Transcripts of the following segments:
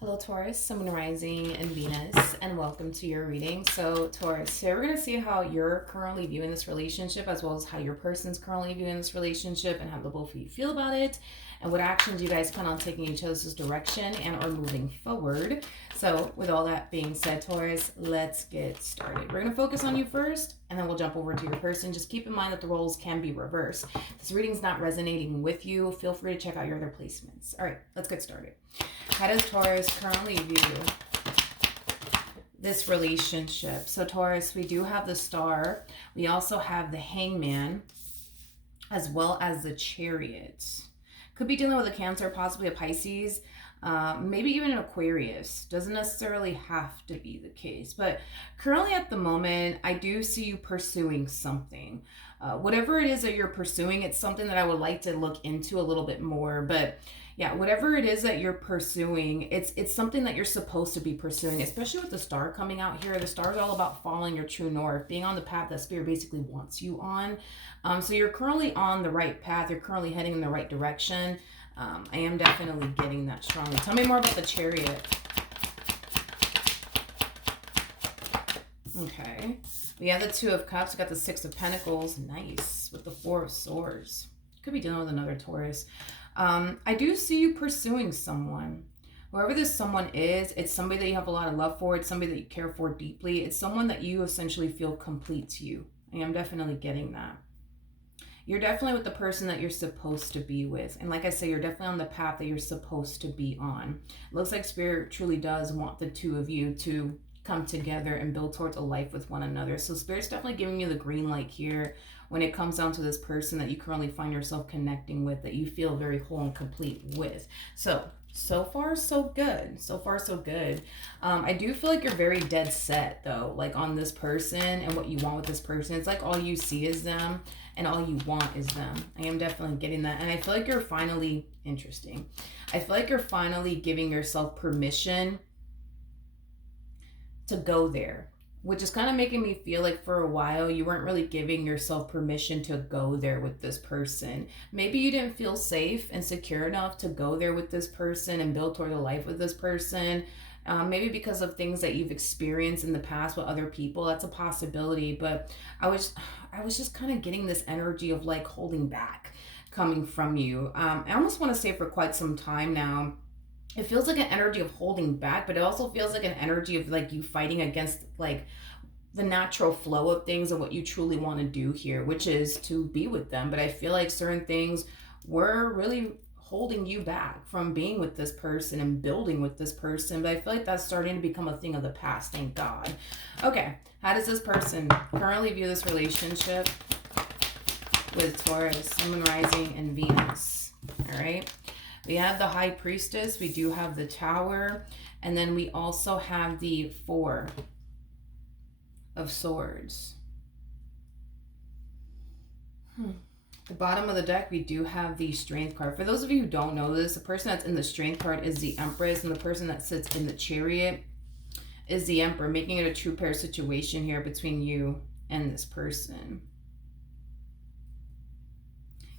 Hello Taurus, Sun, Moon, Rising, and Venus, and welcome to your reading. So Taurus, here we're going to see how you're currently viewing this relationship, as well as how your person's currently viewing this relationship, and how the both of you feel about it, and what actions you guys plan on taking each other's direction and are moving forward. So with all that being said, Taurus, let's get started. We're going to focus on you first, and then we'll jump over to your person. Just keep in mind that the roles can be reversed. If this reading's not resonating with you, feel free to check out your other placements. All right, let's get started. How does Taurus currently view this relationship? So Taurus, we do have the Star. We also have the Hangman, as well as the Chariot. Could be dealing with a Cancer, possibly a Pisces, maybe even an Aquarius. Doesn't necessarily have to be the case. But currently at the moment, I do see you pursuing something. Whatever it is that you're pursuing, it's something that I would like to look into a little bit more. But yeah, whatever it is that you're pursuing, it's something that you're supposed to be pursuing, especially with the Star coming out here. The Star is all about following your true north, being on the path that Spirit basically wants you on. So you're currently on the right path. You're currently heading in the right direction. I am definitely getting that strongly. Tell me more about the Chariot. Okay. We have the Two of Cups. We got the Six of Pentacles. Nice. With the Four of Swords. Could be dealing with another Taurus. I do see you pursuing someone. Whoever this someone is, it's somebody that you have a lot of love for. It's somebody that you care for deeply. It's someone that you essentially feel complete to you. I am definitely getting that. You're definitely with the person that you're supposed to be with. And like I say, you're definitely on the path that you're supposed to be on. It looks like Spirit truly does want the two of you to come together and build towards a life with one another. So Spirit's definitely giving you the green light here when it comes down to this person that you currently find yourself connecting with, that you feel very whole and complete with. So far, so good. So far, so good. I do feel like you're very dead set, though, like on this person and what you want with this person. It's like all you see is them and all you want is them. I am definitely getting that. And I feel like you're finally interesting. I feel like you're finally giving yourself permission to go there, which is kind of making me feel like for a while you weren't really giving yourself permission to go there with this person. Maybe you didn't feel safe and secure enough to go there with this person and build toward a life with this person. Maybe because of things that you've experienced in the past with other people. That's a possibility. But I was just kind of getting this energy of like holding back coming from you. I almost want to say for quite some time now. It feels like an energy of holding back, but it also feels like an energy of like you fighting against like the natural flow of things and what you truly want to do here, which is to be with them. But I feel like certain things were really holding you back from being with this person and building with this person. But I feel like that's starting to become a thing of the past, thank God. Okay, how does this person currently view this relationship with Taurus, Sun, Moon, Rising, and Venus? All right. We have the High Priestess. We do have the Tower. And then we also have the Four of Swords. The bottom of the deck, we do have the Strength card. For those of you who don't know this, the person that's in the Strength card is the Empress, and the person that sits in the Chariot is the Emperor, making it a true pair situation here between you and this person.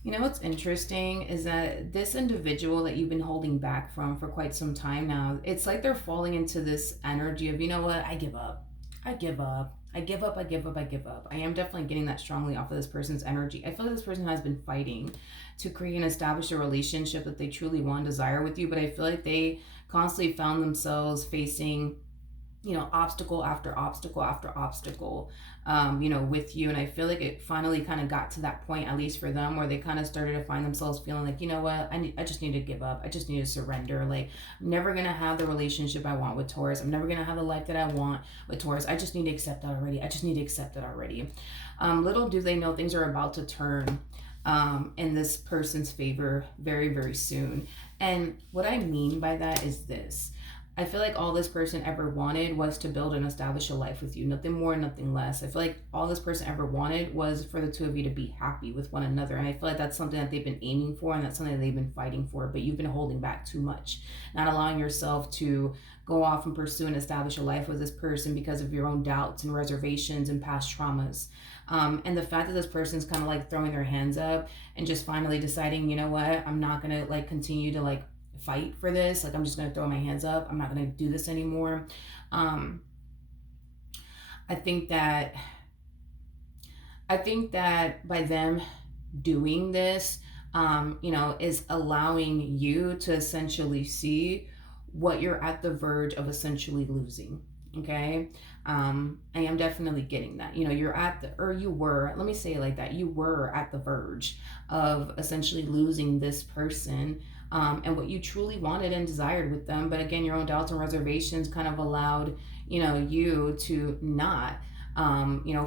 You know what's interesting is that this individual that you've been holding back from for quite some time now, it's like they're falling into this energy of, you know what, I give up. I give up. I give up, I give up, I give up. I am definitely getting that strongly off of this person's energy. I feel like this person has been fighting to create and establish a relationship that they truly want and desire with you, but I feel like they constantly found themselves facing, you know, obstacle after obstacle after obstacle, you know, with you. And I feel like it finally kind of got to that point, at least for them, where they kind of started to find themselves feeling like, you know what, I just need to give up. I just need to surrender. Like, I'm never going to have the relationship I want with Taurus. I'm never going to have the life that I want with Taurus. I just need to accept that already. I just need to accept it already. Little do they know things are about to turn in this person's favor very, very soon. And what I mean by that is this. I feel like all this person ever wanted was to build and establish a life with you. Nothing more, nothing less. I feel like all this person ever wanted was for the two of you to be happy with one another. And I feel like that's something that they've been aiming for, and that's something that they've been fighting for. But you've been holding back too much, not allowing yourself to go off and pursue and establish a life with this person because of your own doubts and reservations and past traumas. And the fact that this person's kind of like throwing their hands up and just finally deciding, you know what, I'm not going to like continue to like fight for this. Like, I'm just going to throw my hands up. I'm not going to do this anymore. I think that by them doing this, is allowing you to essentially see what you're at the verge of essentially losing. Okay. I am definitely getting that. You're at you were, let me say it like that. You were at the verge of essentially losing this person, and what you truly wanted and desired with them. But again, your own doubts and reservations kind of allowed, you to not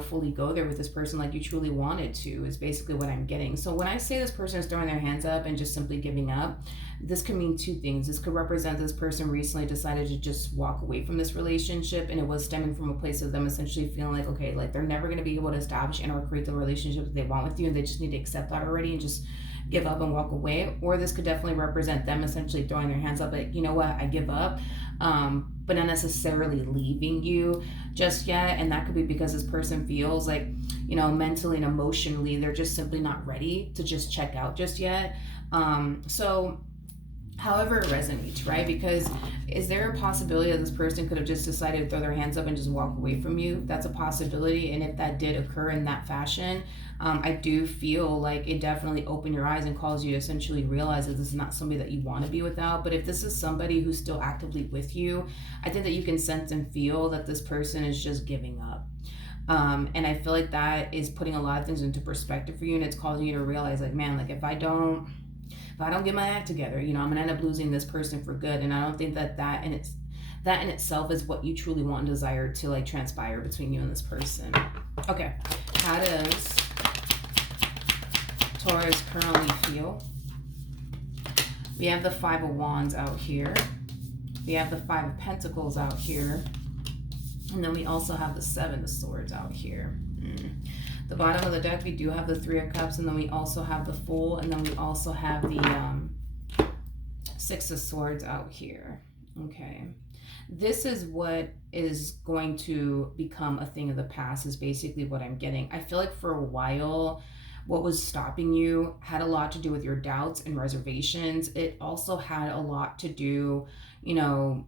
fully go there with this person like you truly wanted to, is basically what I'm getting. So when I say this person is throwing their hands up and just simply giving up, this could mean two things. This could represent this person recently decided to just walk away from this relationship, and it was stemming from a place of them essentially feeling like, okay, like they're never going to be able to establish and or create the relationship that they want with you, and they just need to accept that already and just give up and walk away. Or this could definitely represent them essentially throwing their hands up like, you know what, I give up, but not necessarily leaving you just yet. And that could be because this person feels like, mentally and emotionally, they're just simply not ready to just check out just yet. So however it resonates, right? Because is there a possibility that this person could have just decided to throw their hands up and just walk away from you? That's a possibility. And if that did occur in that fashion, I do feel like it definitely opened your eyes and calls you to essentially realize that this is not somebody that you want to be without. But if this is somebody who's still actively with you, I think that you can sense and feel that this person is just giving up. And I feel like that is putting a lot of things into perspective for you, and it's causing you to realize like, man, like if I don't get my act together, I'm gonna end up losing this person for good. And I don't think that in itself is what you truly want and desire to like transpire between you and this person. Okay, how does Taurus currently feel? We have the Five of Wands out here. We have the Five of Pentacles out here. And then we also have the Seven of Swords out here. The bottom of the deck, we do have the Three of Cups, and then we also have the Fool, and then we also have the Six of Swords out here. Okay. This is what is going to become a thing of the past, is basically what I'm getting. I feel like for a while, what was stopping you had a lot to do with your doubts and reservations. It also had a lot to do,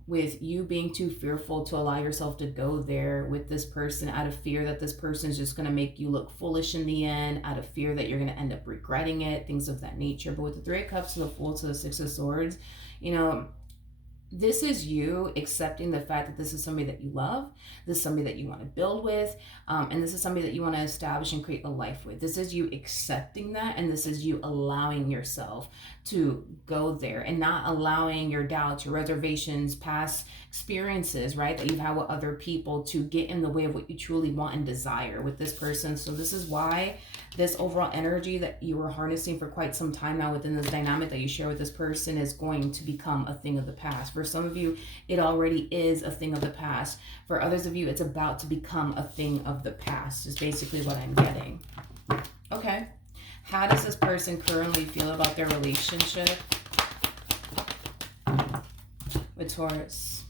with you being too fearful to allow yourself to go there with this person, out of fear that this person is just going to make you look foolish in the end, out of fear that you're going to end up regretting it, things of that nature. But with the Three of Cups to the Fool to the Six of Swords, this is you accepting the fact that this is somebody that you love, this is somebody that you want to build with, and this is somebody that you want to establish and create a life with. This is you accepting that, and this is you allowing yourself to go there and not allowing your doubts, your reservations, past experiences, right, that you've had with other people to get in the way of what you truly want and desire with this person. So this is why this overall energy that you were harnessing for quite some time now within this dynamic that you share with this person is going to become a thing of the past. For some of you, it already is a thing of the past. For others of you, it's about to become a thing of the past, is basically what I'm getting. Okay. How does this person currently feel about their relationship with Taurus?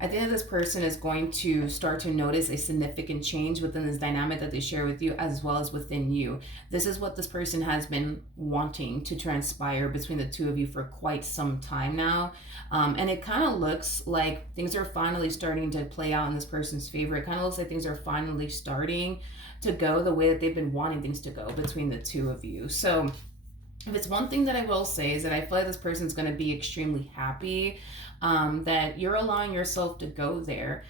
I think that this person is going to start to notice a significant change within this dynamic that they share with you, as well as within you. This is what this person has been wanting to transpire between the two of you for quite some time now. And it kind of looks like things are finally starting to play out in this person's favor. It kind of looks like things are finally starting to go the way that they've been wanting things to go between the two of you. So if it's one thing that I will say, is that I feel like this person's going to be extremely happy that you're allowing yourself to go there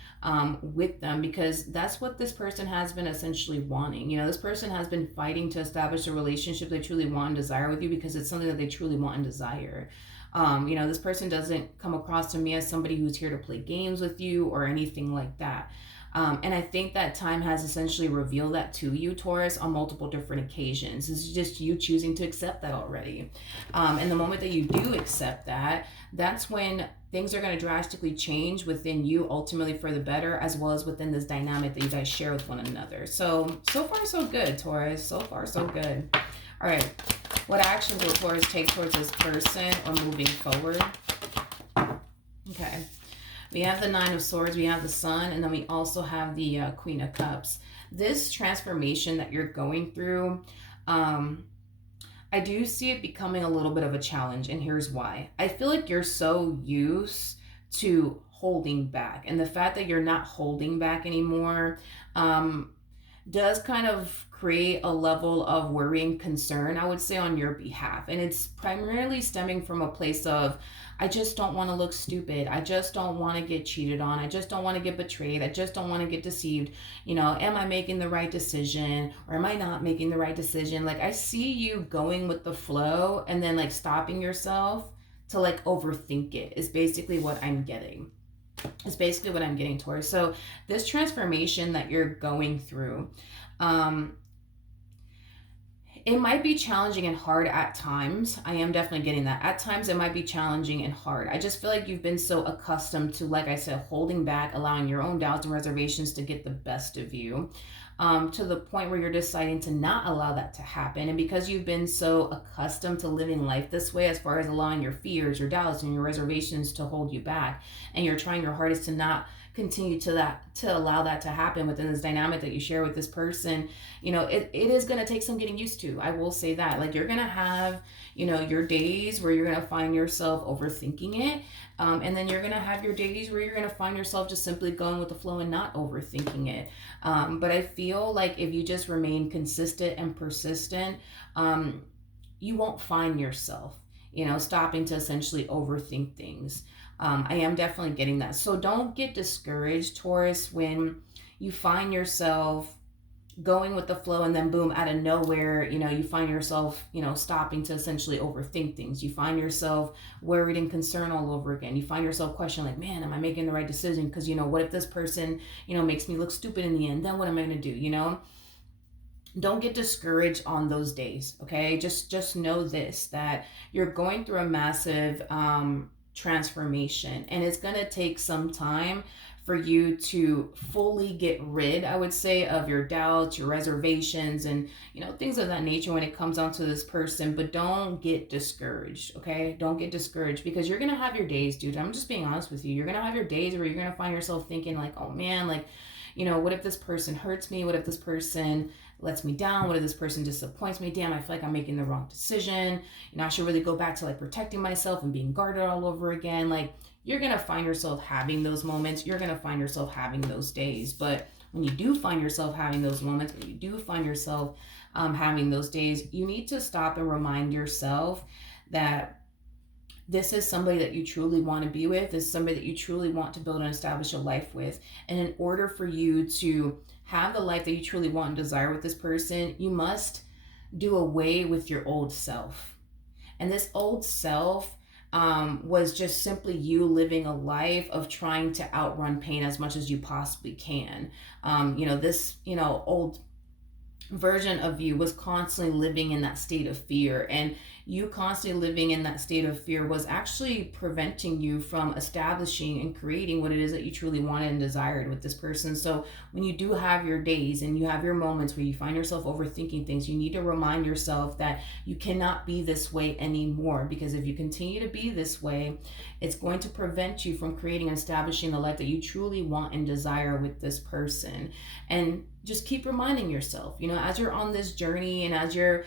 with them, because that's what this person has been essentially wanting. This person has been fighting to establish a relationship they truly want and desire with you, because it's something that they truly want and desire. This person doesn't come across to me as somebody who's here to play games with you or anything like that. And I think that time has essentially revealed that to you, Taurus, on multiple different occasions. This is just you choosing to accept that already. And the moment that you do accept that, that's when things are going to drastically change within you, ultimately for the better, as well as within this dynamic that you guys share with one another. So far so good, Taurus. So far so good. All right. What actions will Taurus take towards this person or moving forward? Okay. We have the Nine of Swords, we have the Sun, and then we also have the Queen of Cups. This transformation that you're going through, I I do see it becoming a little bit of a challenge, and here's why. I feel like you're so used to holding back, and the fact that you're not holding back anymore um, does kind of create a level of worry and concern, I would say, on your behalf. And it's primarily stemming from a place of, I just don't want to look stupid. I just don't want to get cheated on. I just don't want to get betrayed. I just don't want to get deceived. Am I making the right decision or am I not making the right decision? Like, I see you going with the flow and then like stopping yourself to like overthink it, is basically what I'm getting. It's basically what I'm getting towards. So this transformation that you're going through, um, it might be challenging and hard at times. I am definitely getting that. At times it might be challenging and hard. I just feel like you've been so accustomed to, like I said, holding back, allowing your own doubts and reservations to get the best of you, to the point where you're deciding to not allow that to happen. And because you've been so accustomed to living life this way, as far as allowing your fears, your doubts, and your reservations to hold you back, and you're trying your hardest to not continue to allow that to happen within this dynamic that you share with this person, it is going to take some getting used to. I will say that, like, you're going to have your days where you're going to find yourself overthinking it, and then you're going to have your days where you're going to find yourself just simply going with the flow and not overthinking it. But I feel like if you just remain consistent and persistent, you won't find yourself stopping to essentially overthink things. I am definitely getting that. So don't get discouraged, Taurus, when you find yourself going with the flow and then boom, out of nowhere, you find yourself, stopping to essentially overthink things. You find yourself worried and concerned all over again. You find yourself questioning, like, man, am I making the right decision? Because, what if this person, makes me look stupid in the end? Then what am I going to do, Don't get discouraged on those days, okay? Just know this, that you're going through a massive transformation, and it's going to take some time for you to fully get rid, I would say, of your doubts, your reservations, and things of that nature when it comes down to this person. But don't get discouraged, okay? Don't get discouraged, because you're gonna have your days, dude. I'm just being honest with you. You're gonna have your days where you're gonna find yourself thinking like, oh man, like, what if this person hurts me? What if this person lets me down? What if this person disappoints me? Damn, I feel like I'm making the wrong decision. I should really go back to like protecting myself and being guarded all over again. Like, you're going to find yourself having those moments. You're going to find yourself having those days. But when you do find yourself having those moments, when you do find yourself having those days, you need to stop and remind yourself that this is somebody that you truly want to be with. This is somebody that you truly want to build and establish a life with. And in order for you to have the life that you truly want and desire with this person, you must do away with your old self. And this old self was just simply you living a life of trying to outrun pain as much as you possibly can. This old version of you was constantly living in that state of fear, and you constantly living in that state of fear was actually preventing you from establishing and creating what it is that you truly wanted and desired with this person. So when you do have your days and you have your moments where you find yourself overthinking things, you need to remind yourself that you cannot be this way anymore, because if you continue to be this way, it's going to prevent you from creating and establishing the life that you truly want and desire with this person. And just keep reminding yourself, as you're on this journey and as you're,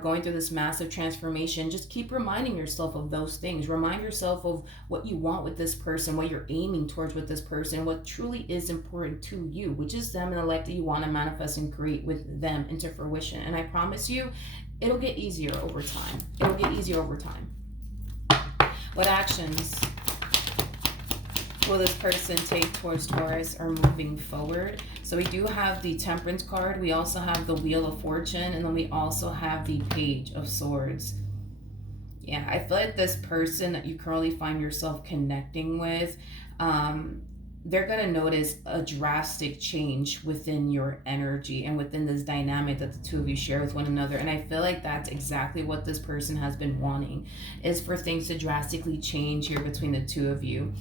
going through this massive transformation, just keep reminding yourself of those things. Remind yourself of what you want with this person, what you're aiming towards with this person, what truly is important to you, which is them and the life that you want to manifest and create with them into fruition. And I promise you, it'll get easier over time. It'll get easier over time. What actions will this person take towards Taurus or moving forward? So we do have the Temperance card. We also have the Wheel of Fortune. And then we also have the Page of Swords. Yeah, I feel like this person that you currently find yourself connecting with, they're going to notice a drastic change within your energy and within this dynamic that the two of you share with one another. And I feel like that's exactly what this person has been wanting, is for things to drastically change here between the two of you.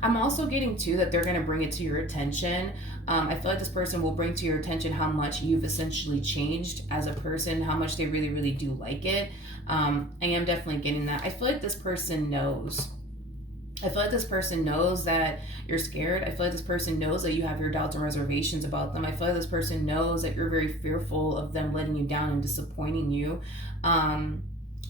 I'm also getting too that they're going to bring it to your attention. I feel like this person will bring to your attention how much you've essentially changed as a person, how much they really, really do like it. I am definitely getting that. I feel like this person knows I feel like this person knows that you're scared. I feel like this person knows that you have your doubts and reservations about them. I feel like this person knows that you're very fearful of them letting you down and disappointing you. Um,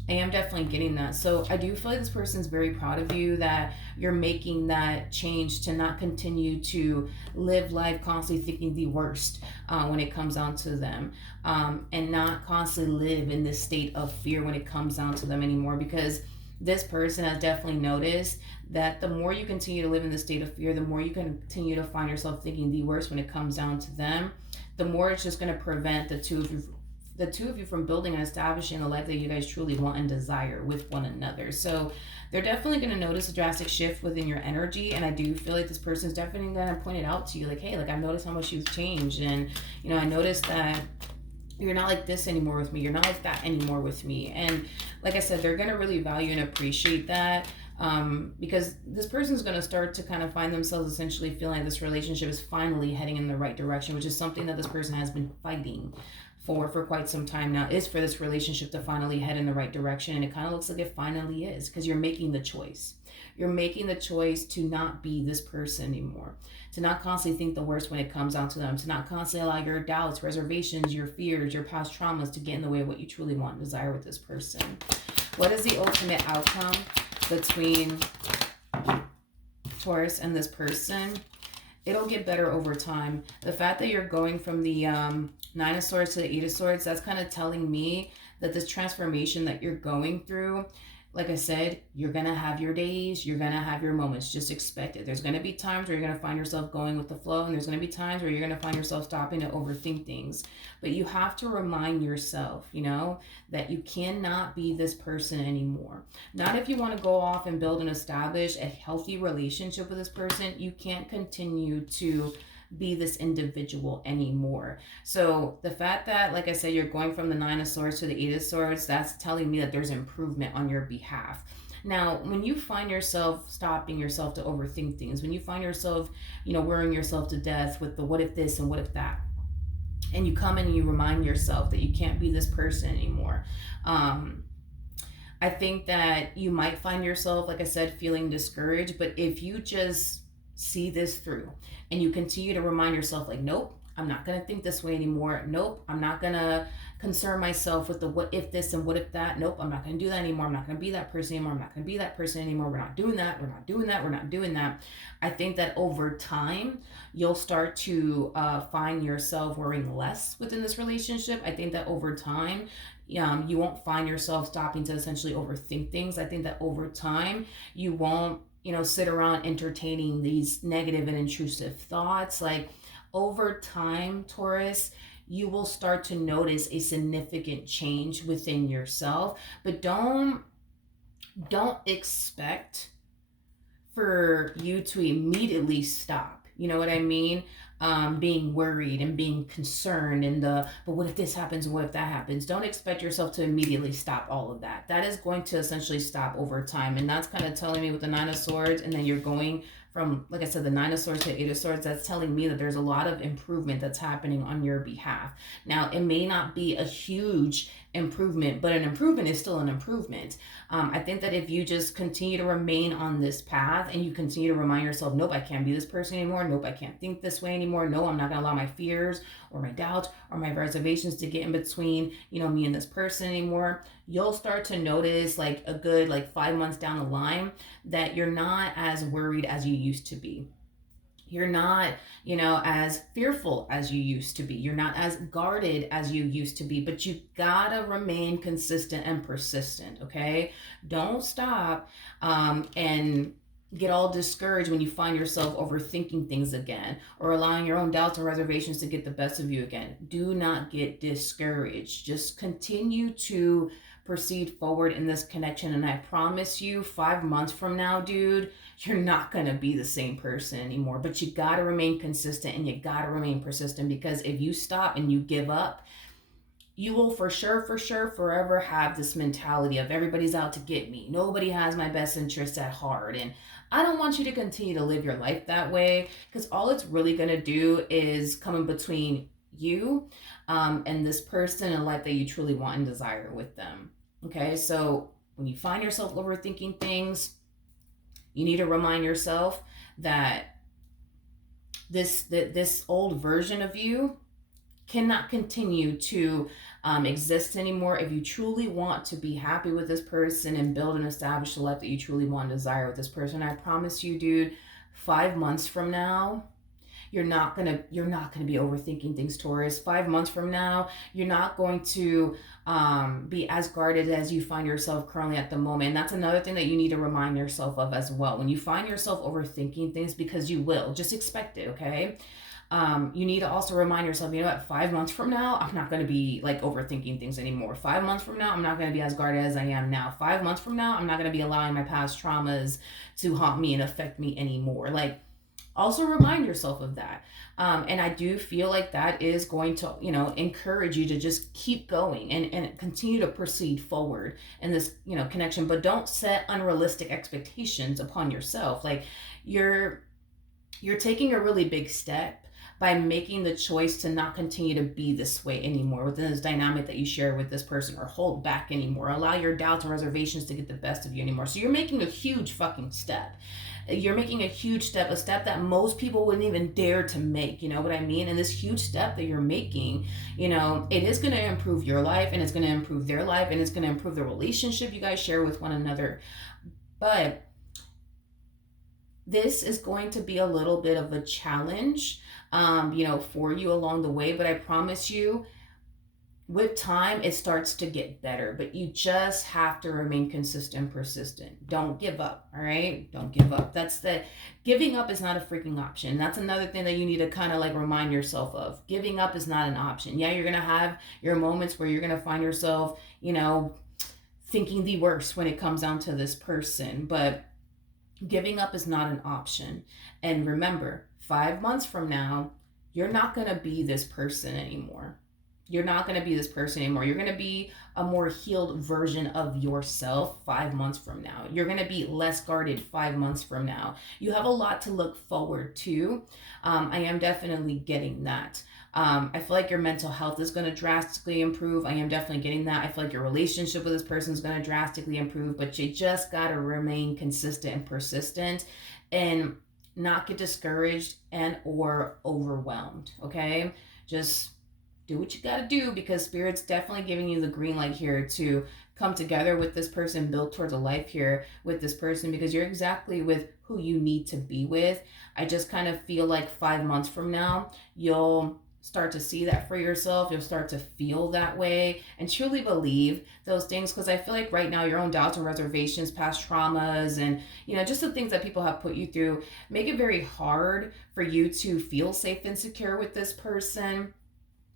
I am definitely getting that. So I do feel like this person's very proud of you, that you're making that change to not continue to live life constantly thinking the worst when it comes down to them, and not constantly live in this state of fear when it comes down to them anymore. Because this person has definitely noticed that the more you continue to live in the state of fear, the more you continue to find yourself thinking the worst when it comes down to them, the more it's just going to prevent the two of you from building and establishing a life that you guys truly want and desire with one another. So they're definitely going to notice a drastic shift within your energy, and I do feel like this person's definitely going to point it out to you, like, hey, like, I've noticed how much you've changed, and I noticed that you're not like this anymore with me, you're not like that anymore with me. And like I said, they're going to really value and appreciate that, because this person's going to start to kind of find themselves essentially feeling like this relationship is finally heading in the right direction, which is something that this person has been fighting for quite some time now, is for this relationship to finally head in the right direction. And it kind of looks like it finally is, because you're making the choice. You're making the choice to not be this person anymore, to not constantly think the worst when it comes down to them, to not constantly allow your doubts, reservations, your fears, your past traumas to get in the way of what you truly want and desire with this person. What is the ultimate outcome between Taurus and this person? It'll get better over time. The fact that you're going from the Nine of Swords to the Eight of Swords, that's kind of telling me that this transformation that you're going through, like I said, you're going to have your days, you're going to have your moments. Just expect it. There's going to be times where you're going to find yourself going with the flow, and there's going to be times where you're going to find yourself stopping to overthink things. But you have to remind yourself, that you cannot be this person anymore. Not if you want to go off and build and establish a healthy relationship with this person. You can't continue to be this individual anymore. So the fact that, like I said, you're going from the Nine of Swords to the Eight of Swords, that's telling me that there's improvement on your behalf. Now, when you find yourself stopping yourself to overthink things, when you find yourself, worrying yourself to death with the what if this and what if that, and you come in and you remind yourself that you can't be this person anymore, I think that you might find yourself, like I said, feeling discouraged. But if you just see this through and you continue to remind yourself, like, nope, I'm not going to think this way anymore. Nope, I'm not going to concern myself with the what if this and what if that. Nope, I'm not going to do that anymore. I'm not going to be that person anymore. I'm not going to be that person anymore. We're not doing that. We're not doing that. We're not doing that. I think that over time, you'll start to find yourself worrying less within this relationship. I think that over time, you won't find yourself stopping to essentially overthink things. I think that over time, you won't sit around entertaining these negative and intrusive thoughts. Like, over time, Taurus, you will start to notice a significant change within yourself. But don't expect for you to immediately stop. You know what I mean? Being worried and being concerned and but what if this happens and what if that happens? Don't expect yourself to immediately stop all of that. That is going to essentially stop over time. And that's kind of telling me with the Nine of Swords, and then you're going from, like I said, the Nine of Swords to Eight of Swords, that's telling me that there's a lot of improvement that's happening on your behalf. Now, it may not be a huge improvement, but an improvement is still an improvement. I think that if you just continue to remain on this path and you continue to remind yourself, nope, I can't be this person anymore. Nope, I can't think this way anymore. No, I'm not going to allow my fears or my doubts or my reservations to get in between, me and this person anymore. You'll start to notice, like, a good 5 months down the line, that you're not as worried as you used to be. You're not, as fearful as you used to be. You're not as guarded as you used to be, but you gotta remain consistent and persistent, okay? Don't stop and get all discouraged when you find yourself overthinking things again or allowing your own doubts and reservations to get the best of you again. Do not get discouraged. Just continue to proceed forward in this connection. And I promise you, 5 months from now, dude, you're not going to be the same person anymore. But you got to remain consistent and you got to remain persistent, because if you stop and you give up, you will for sure, forever have this mentality of everybody's out to get me. Nobody has my best interests at heart. And I don't want you to continue to live your life that way, because all it's really going to do is come in between you and this person and life that you truly want and desire with them. Okay, so when you find yourself overthinking things, You need to remind yourself that this old version of you cannot continue to exist anymore. If you truly want to be happy with this person and build and establish the life that you truly want and desire with this person, I promise you, dude, 5 months from now, you're not gonna be overthinking things, Taurus. 5 months from now, you're not going to be as guarded as you find yourself currently at the moment. And that's another thing that you need to remind yourself of as well. When you find yourself overthinking things, because you will, just expect it, okay? You need to also remind yourself, you know what, 5 months from now, I'm not going to be like overthinking things anymore. 5 months from now, I'm not going to be as guarded as I am now. 5 months from now, I'm not going to be allowing my past traumas to haunt me and affect me anymore. Like, also remind yourself of that. And I do feel like that is going to, encourage you to just keep going and continue to proceed forward in this, connection. But don't set unrealistic expectations upon yourself. Like, you're taking a really big step by making the choice to not continue to be this way anymore within this dynamic that you share with this person, or hold back anymore, allow your doubts and reservations to get the best of you anymore. So you're making a huge fucking step. You're making a huge step, a step that most people wouldn't even dare to make. You know what I mean? And this huge step that you're making, it is going to improve your life, and it's going to improve their life, and it's going to improve the relationship you guys share with one another. But this is going to be a little bit of a challenge, for you along the way. But I promise you, with time, it starts to get better. But you just have to remain consistent, persistent. Don't give up, all right? Don't give up. Giving up is not a freaking option. That's another thing that you need to kind of like remind yourself of. Giving up is not an option. Yeah, you're going to have your moments where you're going to find yourself, thinking the worst when it comes down to this person. But giving up is not an option. And remember, 5 months from now, you're not going to be this person anymore. You're not going to be this person anymore. You're going to be a more healed version of yourself 5 months from now. You're going to be less guarded 5 months from now. You have a lot to look forward to. I am definitely getting that. I feel like your mental health is going to drastically improve. I am definitely getting that. I feel like your relationship with this person is going to drastically improve, but you just got to remain consistent and persistent and not get discouraged and or overwhelmed, okay? Just do what you got to do, because Spirit's definitely giving you the green light here to come together with this person, build towards a life here with this person, because you're exactly with who you need to be with. I just kind of feel like 5 months from now, you'll start to see that for yourself. You'll start to feel that way and truly believe those things, because I feel like right now your own doubts and reservations, past traumas, and just the things that people have put you through make it very hard for you to feel safe and secure with this person.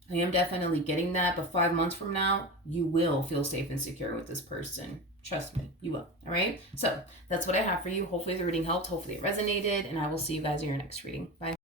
I am definitely getting that, but 5 months from now, you will feel safe and secure with this person. Trust me, you will. All right? So that's what I have for you. Hopefully the reading helped. Hopefully it resonated, and I will see you guys in your next reading. Bye.